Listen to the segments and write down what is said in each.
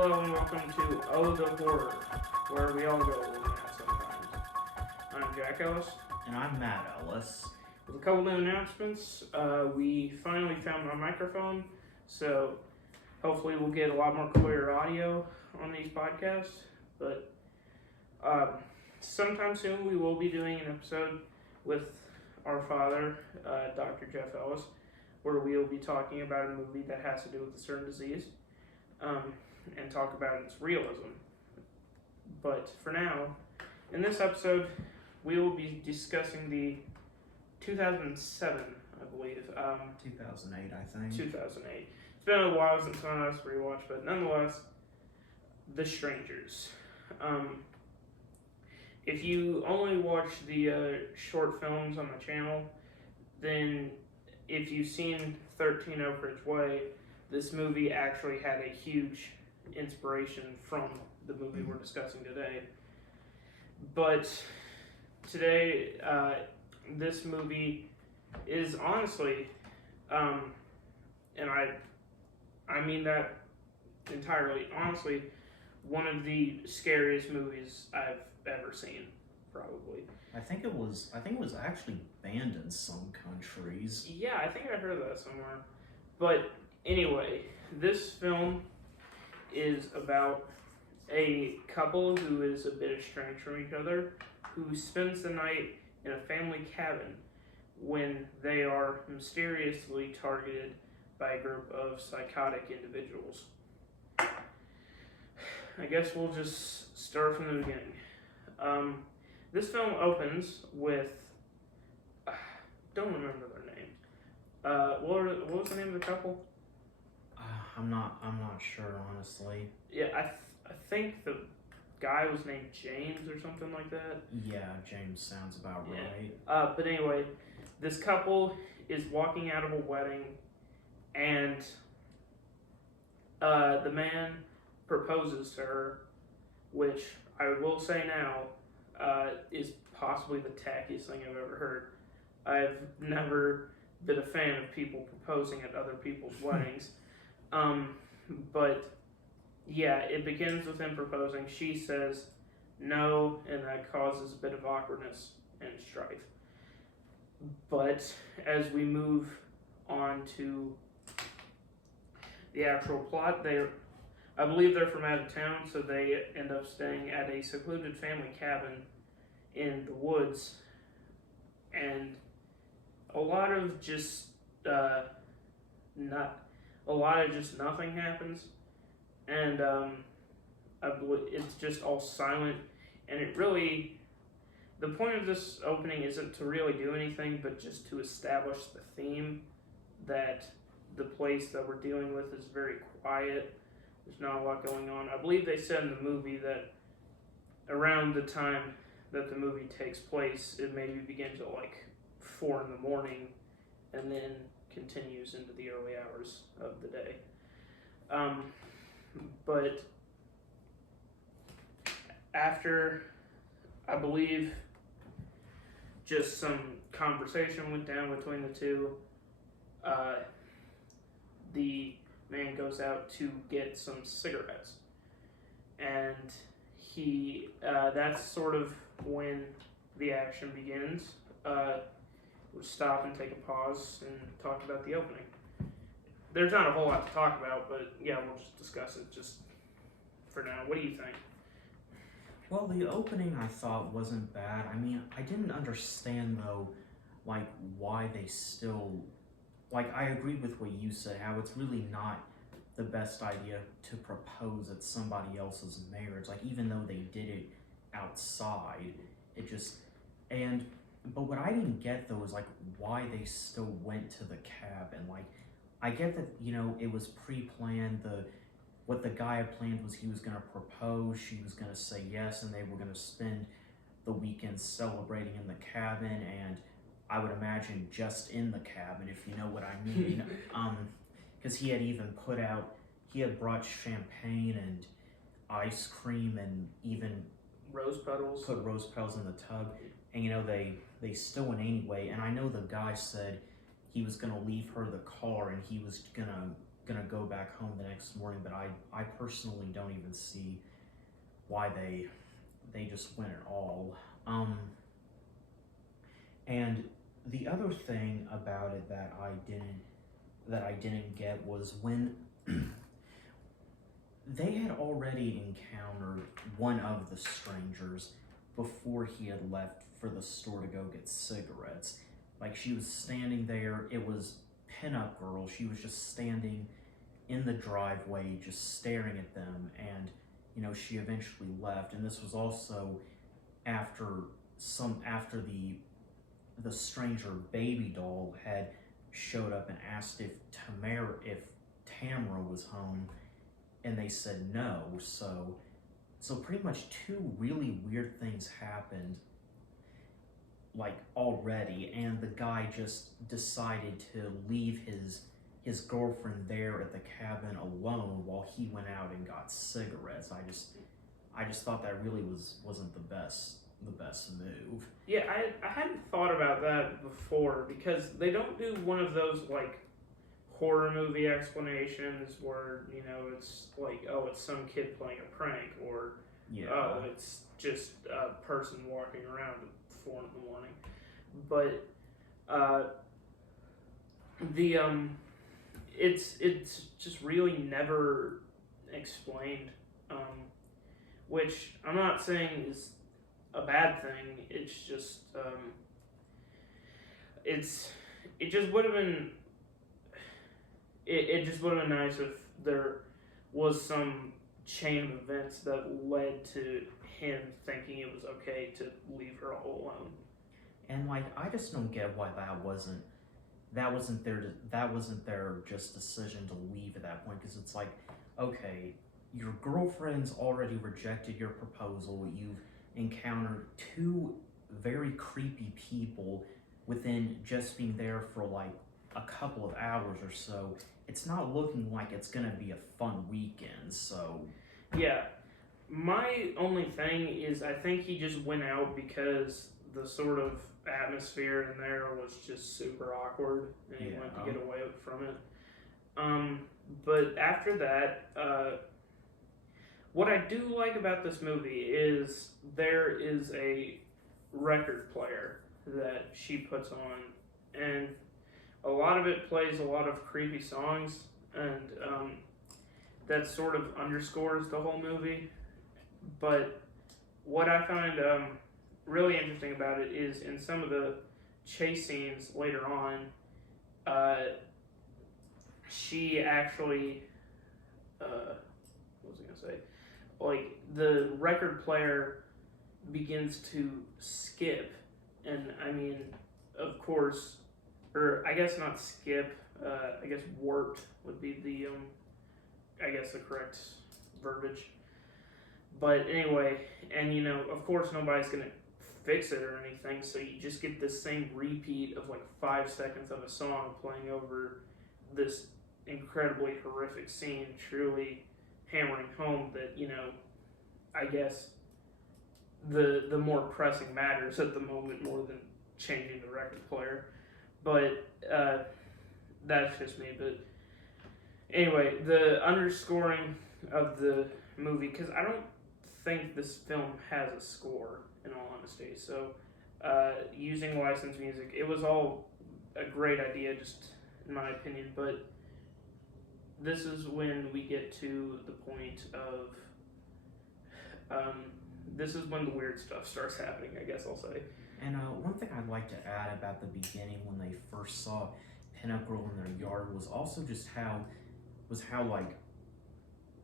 Hello and welcome to Oh the Horror, where we all go mad sometimes. I'm Jack Ellis. And I'm Matt Ellis. With a couple new announcements, we finally found my microphone, so hopefully we'll get a lot more clear audio on these podcasts. But sometime soon we will be doing an episode with our father, Dr. Jeff Ellis, where we will be talking about a movie that has to do with a certain disease. And talk about its realism. But for now, in this episode, we will be discussing the 2007, I believe. 2008, I think. 2008. It's been a while since I last rewatched, but nonetheless, The Strangers. If you only watch the short films on the channel, then if you've seen 13 Oak Ridge Way, this movie actually had a huge inspiration from the movie we're discussing today. But today, this movie is honestly, and I mean that entirely honestly, one of the scariest movies I've ever seen, probably. I think it was actually banned in some countries. Yeah, I think I heard that somewhere. But anyway, this film is about a couple who is a bit estranged from each other, who spends the night in a family cabin when they are mysteriously targeted by a group of psychotic individuals. I guess we'll just start from the beginning. This film opens with, don't remember their names. What was the name of the couple? I'm not sure, honestly. Yeah, I think the guy was named James or something like that. Yeah, James sounds about right. But anyway, this couple is walking out of a wedding, and the man proposes to her, which I will say now is possibly the tackiest thing I've ever heard. I've never been a fan of people proposing at other people's weddings. But yeah, it begins with him proposing. She says no, and that causes a bit of awkwardness and strife. But as we move on to the actual plot, I believe they're from out of town, so they end up staying at a secluded family cabin in the woods, and a lot of just nothing happens, and I believe it's just all silent, and the point of this opening isn't to really do anything, but just to establish the theme that the place that we're dealing with is very quiet. There's not a lot going on. I believe they said in the movie that around the time that the movie takes place, it maybe begins at like 4 in the morning, and then continues into the early hours of the day. But after, I believe, just some conversation went down between the two, the man goes out to get some cigarettes, and that's sort of when the action begins. We'll stop and take a pause and talk about the opening. There's not a whole lot to talk about, but yeah, we'll just discuss it just for now. What do you think? Well, the opening I thought wasn't bad. I mean, I didn't understand though, like why they still, like I agree with what you said, how it's really not the best idea to propose at somebody else's marriage. Like even though they did it outside, but what I didn't get though is like why they still went to the cabin. Like I get that, it was pre-planned. What the guy had planned was he was gonna propose, she was gonna say yes, and they were gonna spend the weekend celebrating in the cabin, and I would imagine just in the cabin, if you know what I mean. Because he had brought champagne and ice cream and even Rose petals. Put rose petals in the tub, and they still went anyway. And I know the guy said he was gonna leave her the car and he was gonna gonna go back home the next morning, but I personally don't even see why they just went at all. And the other thing about it that I didn't get was when they had already encountered one of the strangers before he had left for the store to go get cigarettes. Like, she was standing there, it was Pinup Girl, she was just standing in the driveway just staring at them, and she eventually left. And this was also after the stranger baby doll had showed up and asked if Tamara was home, and they said no. So pretty much two really weird things happened, like, already, and the guy just decided to leave his girlfriend there at the cabin alone while he went out and got cigarettes. I just thought that really wasn't the best move. Yeah, I hadn't thought about that before, because they don't do one of those, like, horror movie explanations where, it's like, oh, it's some kid playing a prank, or oh, it's just a person walking around at 4 in the morning. But it's just really never explained, which I'm not saying is a bad thing. It's just it just would have been nice if there was some chain of events that led to him thinking it was okay to leave her all alone. And, like, I just don't get why that wasn't their just decision to leave at that point, because it's like, okay, your girlfriend's already rejected your proposal, you've encountered two very creepy people within just being there for like a couple of hours or so. It's not looking like it's gonna be a fun weekend, so... Yeah, my only thing is I think he just went out because the sort of atmosphere in there was just super awkward, and he wanted to get away from it. But after that, what I do like about this movie is there is a record player that she puts on, and a lot of it plays a lot of creepy songs, and that sort of underscores the whole movie. But what I find really interesting about it is in some of the chase scenes later on, she actually, what was I gonna say? Like, the record player begins to skip, and I mean, of course, or I guess not skip, I guess warped would be the, I guess the correct verbiage. But anyway, and of course nobody's gonna fix it or anything, so you just get this same repeat of like 5 seconds of a song playing over this incredibly horrific scene, truly hammering home that, I guess the more pressing matters at the moment more than changing the record player. But that's just me. But anyway, the underscoring of the movie, because I don't think this film has a score, in all honesty. So using licensed music, it was all a great idea, just in my opinion. But this is when we get to the point of this is when the weird stuff starts happening, I guess I'll say. And one thing I'd like to add about the beginning, when they first saw Pinup Girl in their yard, was also just how like,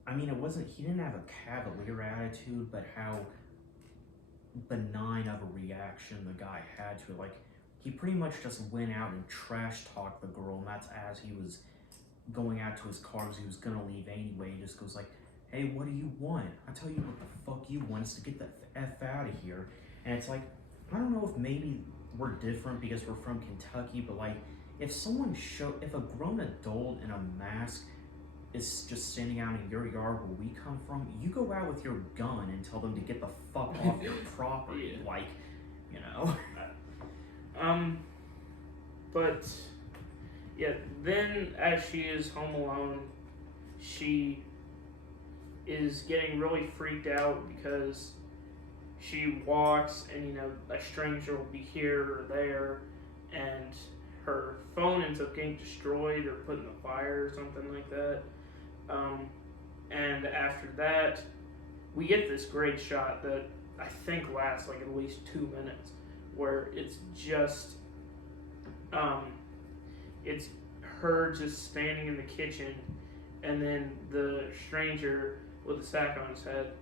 I mean, he didn't have a cavalier attitude, but how benign of a reaction the guy had to it. Like, he pretty much just went out and trash talked the girl, and that's as he was going out to his car, because he was gonna leave anyway. He just goes like, hey, what do you want? I tell you what the fuck you want is to get the F out of here. And it's like, I don't know if maybe we're different because we're from Kentucky, but like, if a grown adult in a mask is just standing out in your yard where we come from, you go out with your gun and tell them to get the fuck off your property. Yeah. Like, But Yeah, then as she is home alone, she is getting really freaked out because she walks and a stranger will be here or there, and her phone ends up getting destroyed or put in the fire or something like that. And after that, we get this great shot that I think lasts like at least 2 minutes, where it's just it's her just standing in the kitchen, and then the stranger with the sack on his head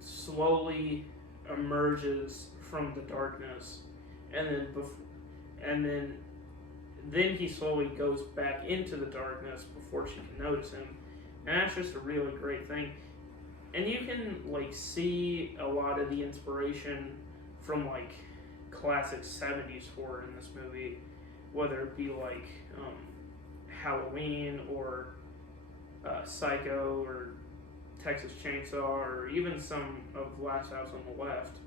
slowly emerges from the darkness, and then he slowly goes back into the darkness before she can notice him, and that's just a really great thing. And you can see a lot of the inspiration from classic 70s horror in this movie, whether it be Halloween or Psycho or Texas Chainsaw, or even some of Last House on the Left.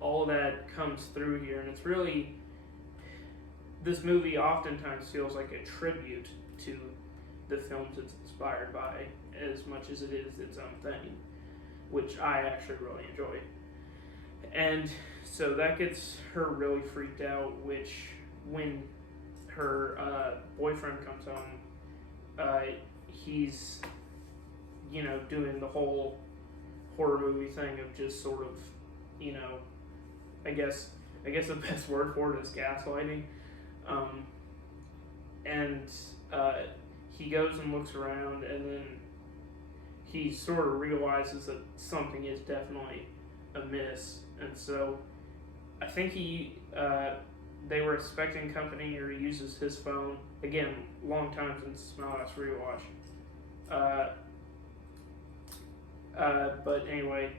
All of that comes through here, and it's really, this movie oftentimes feels like a tribute to the films it's inspired by, as much as it is its own thing, which I actually really enjoy. And so that gets her really freaked out, which when her boyfriend comes home, he's doing the whole horror movie thing of just sort of I guess the best word for it is gaslighting. And he goes and looks around, and then he sort of realizes that something is definitely amiss, and so I think they were expecting company, or he uses his phone. Again, long time since my last rewatch. But anyway,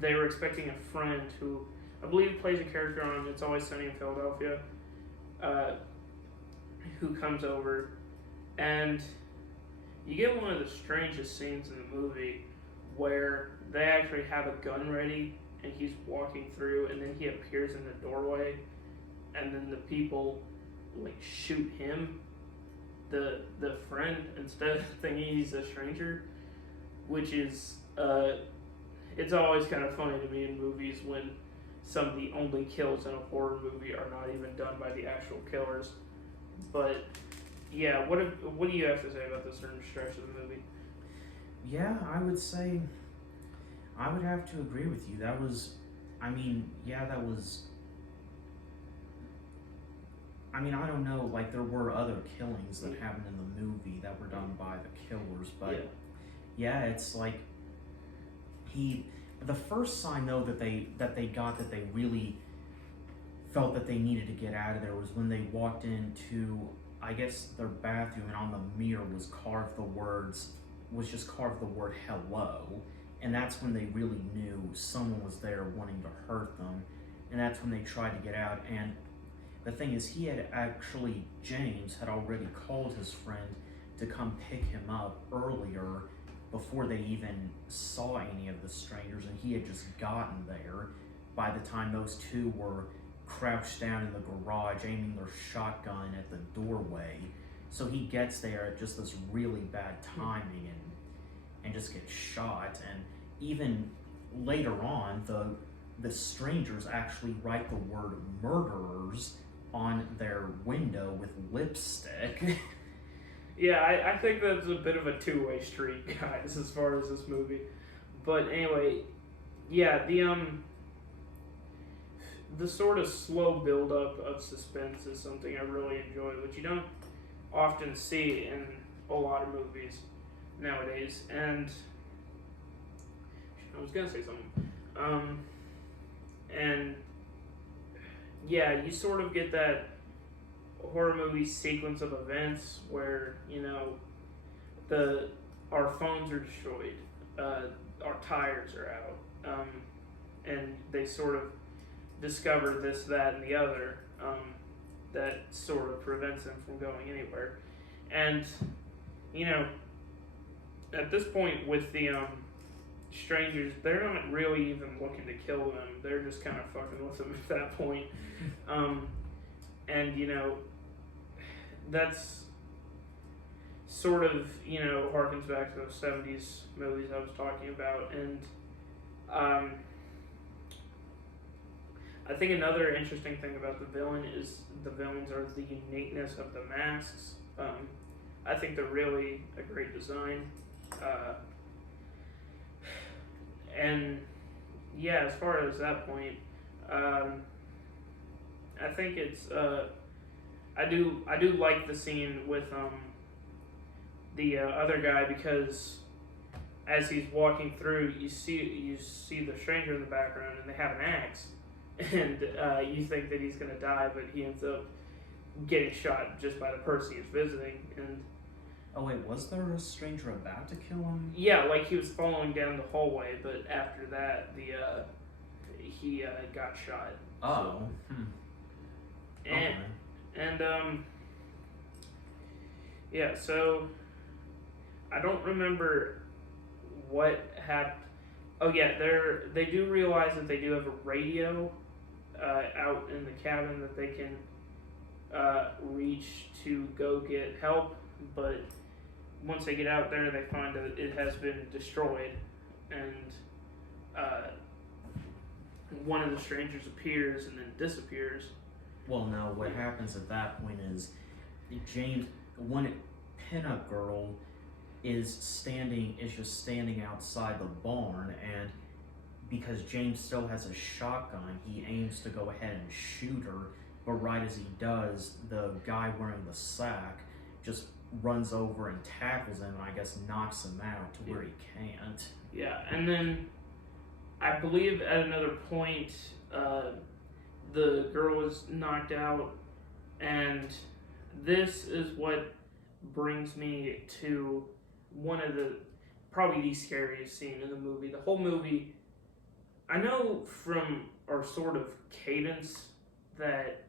they were expecting a friend who I believe plays a character on It's Always Sunny in Philadelphia, who comes over, and you get one of the strangest scenes in the movie where they actually have a gun ready, and he's walking through, and then he appears in the doorway, and then the people shoot him, the friend, instead of thinking he's a stranger, which is it's always kind of funny to me in movies when some of the only kills in a horror movie are not even done by the actual killers. But yeah, what do you have to say about this certain stretch of the movie? Yeah, I would say I would have to agree with you. That was, I don't know, there were other killings that happened in the movie that were done by the killers, but yeah, it's the first sign though that they got that they really felt that they needed to get out of there was when they walked into, I guess, their bathroom, and on the mirror was carved the word hello, and that's when they really knew someone was there wanting to hurt them, and that's when they tried to get out. And the thing is, James had already called his friend to come pick him up earlier before they even saw any of the strangers, and he had just gotten there by the time those two were crouched down in the garage aiming their shotgun at the doorway. So he gets there at just this really bad timing and just gets shot. And even later on, the strangers actually write the word murderers on their window with lipstick. Yeah, I think that's a bit of a two-way street, guys, as far as this movie. But anyway, yeah, the sort of slow build-up of suspense is something I really enjoy, which you don't often see in a lot of movies nowadays. And I was gonna say something. And yeah, you sort of get that horror movie sequence of events where our phones are destroyed, our tires are out, and they sort of discover this, that, and the other, that sort of prevents them from going anywhere. And at this point with the strangers, they're not really even looking to kill them. They're just kind of fucking with them at that point. And, you know, that's sort of, you know, harkens back to those 70s movies I was talking about. And I think another interesting thing about the villain is the villains are the uniqueness of the masks. I think they're really a great design. And yeah, as far as that point, I think it's I do like the scene with the other guy, because as he's walking through, you see the stranger in the background, and they have an axe, and you think that he's gonna die, but he ends up getting shot just by the person he's visiting. And oh wait, was there a stranger about to kill him? yeah, like he was following down the hallway, but after that, he got shot. Oh. So, and yeah, so I don't remember what happened. Oh yeah, they do realize that they do have a radio out in the cabin that they can reach to go get help, but once they get out there, they find that it has been destroyed, and one of the strangers appears and then disappears. Well, now what happens at that point is James, one pinup girl, is just standing outside the barn, and because James still has a shotgun, he aims to go ahead and shoot her, but right as he does, the guy wearing the sack just runs over and tackles him, and I guess knocks him out to where he can't. Yeah, and then I believe at another point, the girl was knocked out, and this is what brings me to one of probably the scariest scene in the movie. The whole movie, I know from our sort of cadence that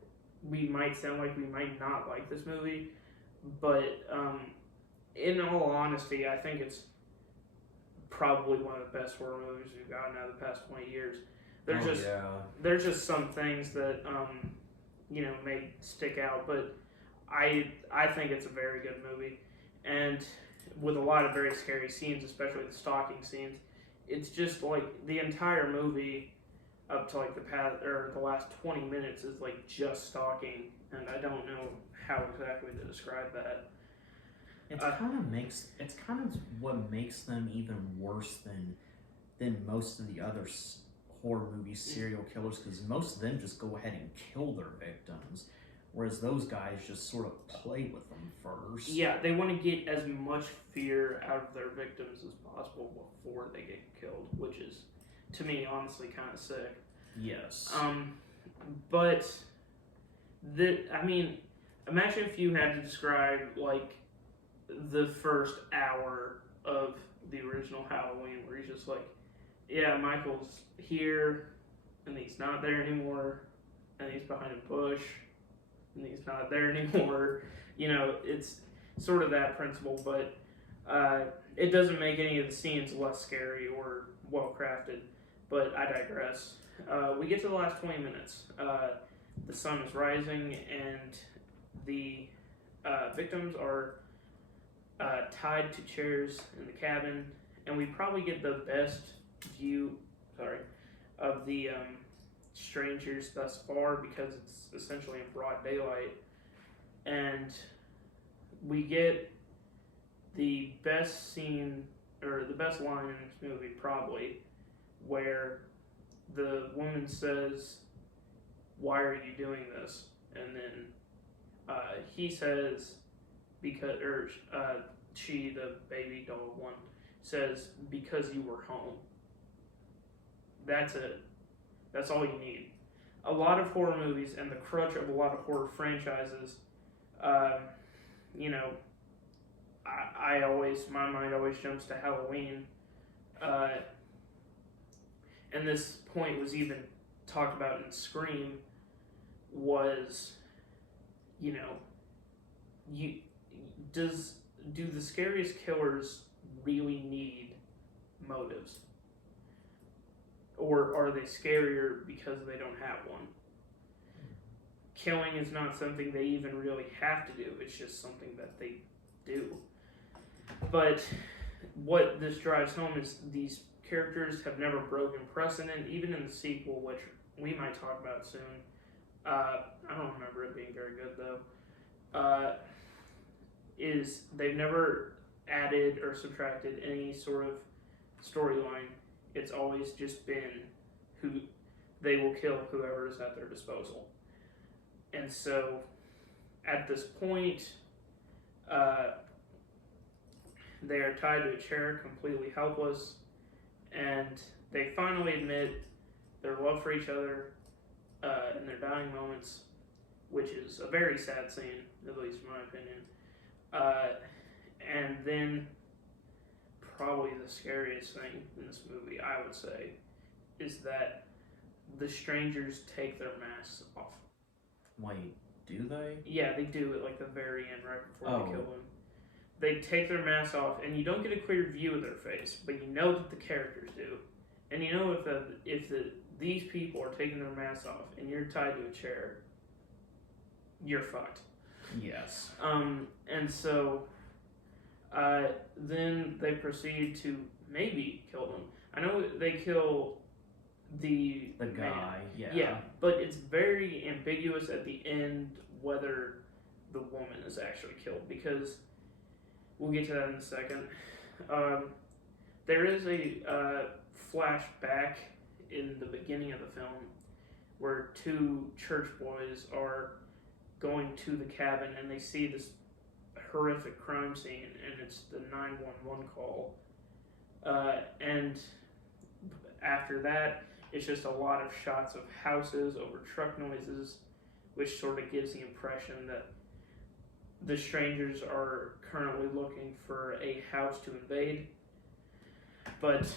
we might sound like we might not like this movie, but in all honesty, I think it's probably one of the best horror movies we've gotten out of the past 20 years. There's just some things that you know, may stick out, but I think it's a very good movie, and with a lot of very scary scenes, especially the stalking scenes. It's just like the entire movie up to like the last 20 minutes is like just stalking, and I don't know how exactly to describe that. It's kind of what makes them even worse than most of the other horror movie serial killers, because most of them just go ahead and kill their victims, whereas those guys just sort of play with them first. Yeah, they want to get as much fear out of their victims as possible before they get killed, which is, to me, honestly kind of sick. Yes. But imagine if you had to describe like the first hour of the original Halloween, where he's just like, yeah, Michael's here, and he's not there anymore, and he's behind a bush, and he's not there anymore. You know, it's sort of that principle, but it doesn't make any of the scenes less scary or well crafted. But I digress. We get to the last 20 minutes. The sun is rising, and the victims are tied to chairs in the cabin, and we probably get the best view of the strangers thus far, because it's essentially in broad daylight, and we get the best scene, or the best line in this movie probably, where the woman says, "Why are you doing this?" And then he says, because, or she, the baby doll one, says, "Because you were home." That's it. That's all you need. A lot of horror movies, and the crutch of a lot of horror franchises, you know, my mind always jumps to Halloween, and this point was even talked about in Scream, was, you know, do the scariest killers really need motives? or are they scarier because they don't have one? Killing is not something they even really have to do, it's just something that they do. But what this drives home is these characters have never broken precedent, even in the sequel, which we might talk about soon. I don't remember it being very good though. Is they've never added or subtracted any sort of storyline. It's always just been who they will kill whoever is at their disposal. And so at this point, they are tied to a chair, completely helpless, and they finally admit their love for each other in their dying moments, which is a very sad scene, at least in my opinion. And then, probably the scariest thing in this movie, I would say, is that the strangers take their masks off. Wait, do they? Yeah, they do at like the very end, right before they Oh. kill them. They take their masks off, and you don't get a clear view of their face, but you know that the characters do, and you know if these people are taking their masks off, and you're tied to a chair, you're fucked. Yes. And so, then they proceed to maybe kill them. I know they kill the guy, man. yeah. But it's very ambiguous at the end whether the woman is actually killed, because we'll get to that in a second. There is a flashback in the beginning of the film where two church boys are going to the cabin and they see this horrific crime scene, and it's the 911 call. And after that, it's just a lot of shots of houses over truck noises, which sort of gives the impression that the strangers are currently looking for a house to invade. But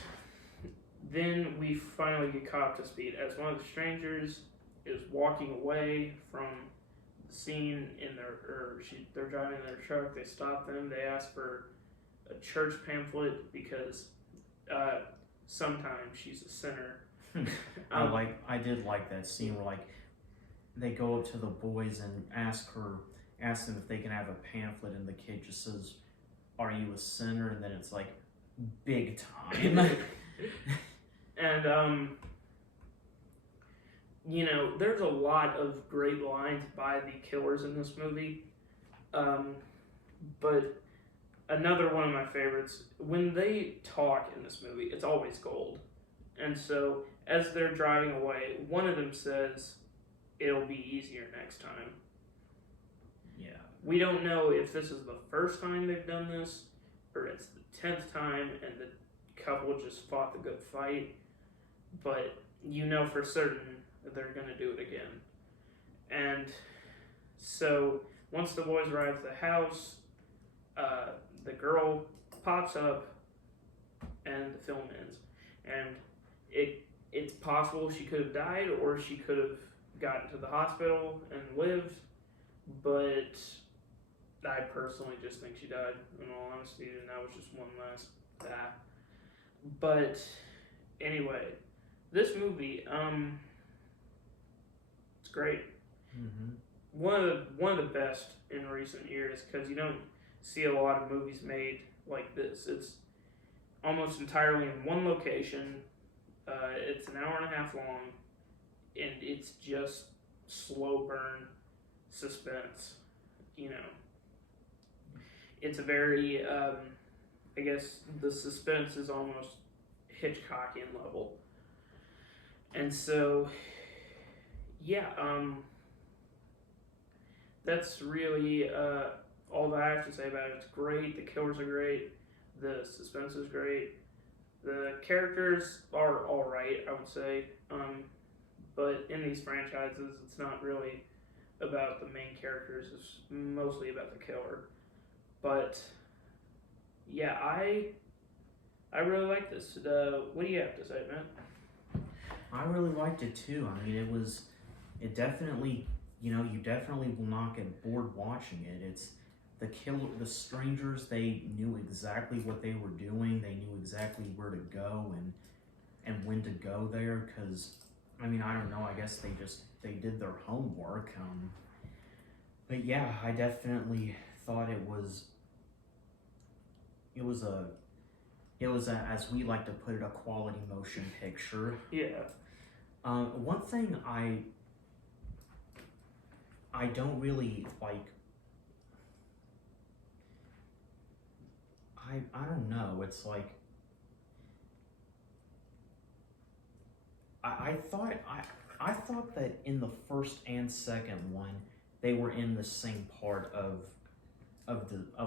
then we finally get caught up to speed as one of the strangers is walking away from the scene they're driving their truck. They stop them. They ask for a church pamphlet because sometimes she's a sinner. I did like that scene where like they go up to the boys and ask them if they can have a pamphlet, and the kid just says, "Are you a sinner?" And then it's like big time. And you know, there's a lot of great lines by the killers in this movie. But another one of my favorites, when they talk in this movie, it's always gold. And so as they're driving away, one of them says, "It'll be easier next time." Yeah. We don't know if this is the first time they've done this, or it's the 10th time and the couple just fought the good fight, but you know for certain that they're going to do it again. And so once the boys arrive at the house, the girl pops up and the film ends. And it's possible she could have died, or she could have gotten to the hospital and lived, but I personally just think she died, in all honesty, and that was just one last that. But anyway, this movie, it's great. Mm-hmm. One of the best in recent years, because you don't see a lot of movies made like this. It's almost entirely in one location. It's an hour and a half long, and it's just slow burn suspense. You know, it's a very, I guess the suspense is almost Hitchcockian level. And so, yeah, that's really all that I have to say about it. It's great. The killers are great. The suspense is great. The characters are alright, I would say. But in these franchises, it's not really about the main characters. It's mostly about the killer. But yeah, I really like this. What do you have to say, man? I really liked it too. I mean, it definitely, you definitely will not get bored watching it. It's the strangers, they knew exactly what they were doing. They knew exactly where to go, and and when to go there, because I mean, I don't know, I guess they did their homework. But yeah, I definitely thought it was a, as we like to put it, a quality motion picture. Yeah. One thing I don't really like. I don't know. It's like I thought that in the first and second one they were in the same part of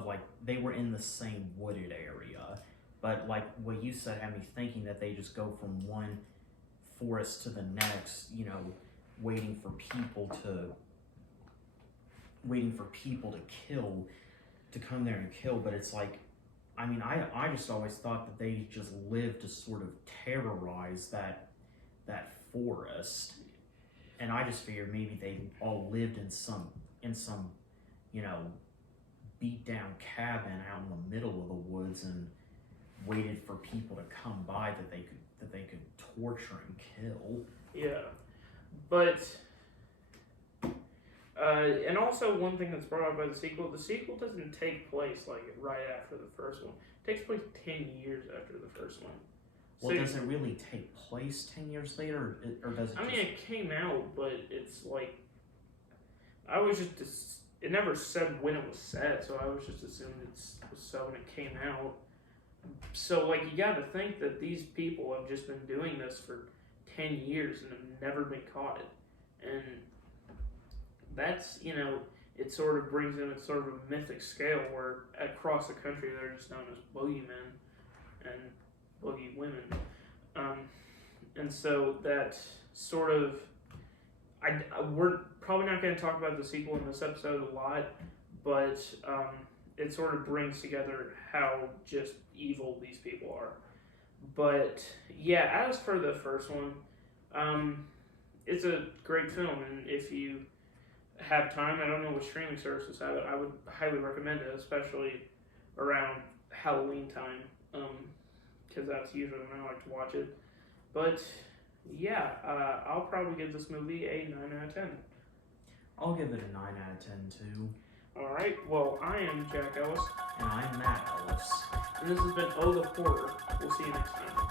like they were in the same wooded area, but like what you said had me thinking that they just go from one forest to the next, you know, waiting for people to kill, to come there and kill. But it's like, I mean, I just always thought that they just lived to sort of terrorize that forest, and I just figured maybe they all lived in some you know, beat down cabin out in the middle of the woods and waited for people to come by that they could torture and kill. Yeah, but and also one thing that's brought up by the sequel doesn't take place like right after the first one. It takes place 10 years after the first one. Well, So, does it really take place 10 years later, or does it I mean, just... it came out, but it's like I was just it never said when it was set, so I was just assuming it was set when it came out. So like you got to think that these people have just been doing this for 10 years and have never been caught, and that's, you know, it sort of brings in a sort of a mythic scale where across the country they're just known as boogeymen and boogie women, and so that sort of we're probably not going to talk about the sequel in this episode a lot, but it sort of brings together how just evil these people are. But yeah, as for the first one, it's a great film, and if you have time, I don't know what streaming services have it, I would highly recommend it, especially around Halloween time, because that's usually when I like to watch it. But yeah, I'll probably give this movie a 9 out of 10. I'll give it a 9 out of 10 too. Alright, well, I am Jack Ellis. And I'm Matt Ellis. And this has been Oh the Horror. We'll see you next time.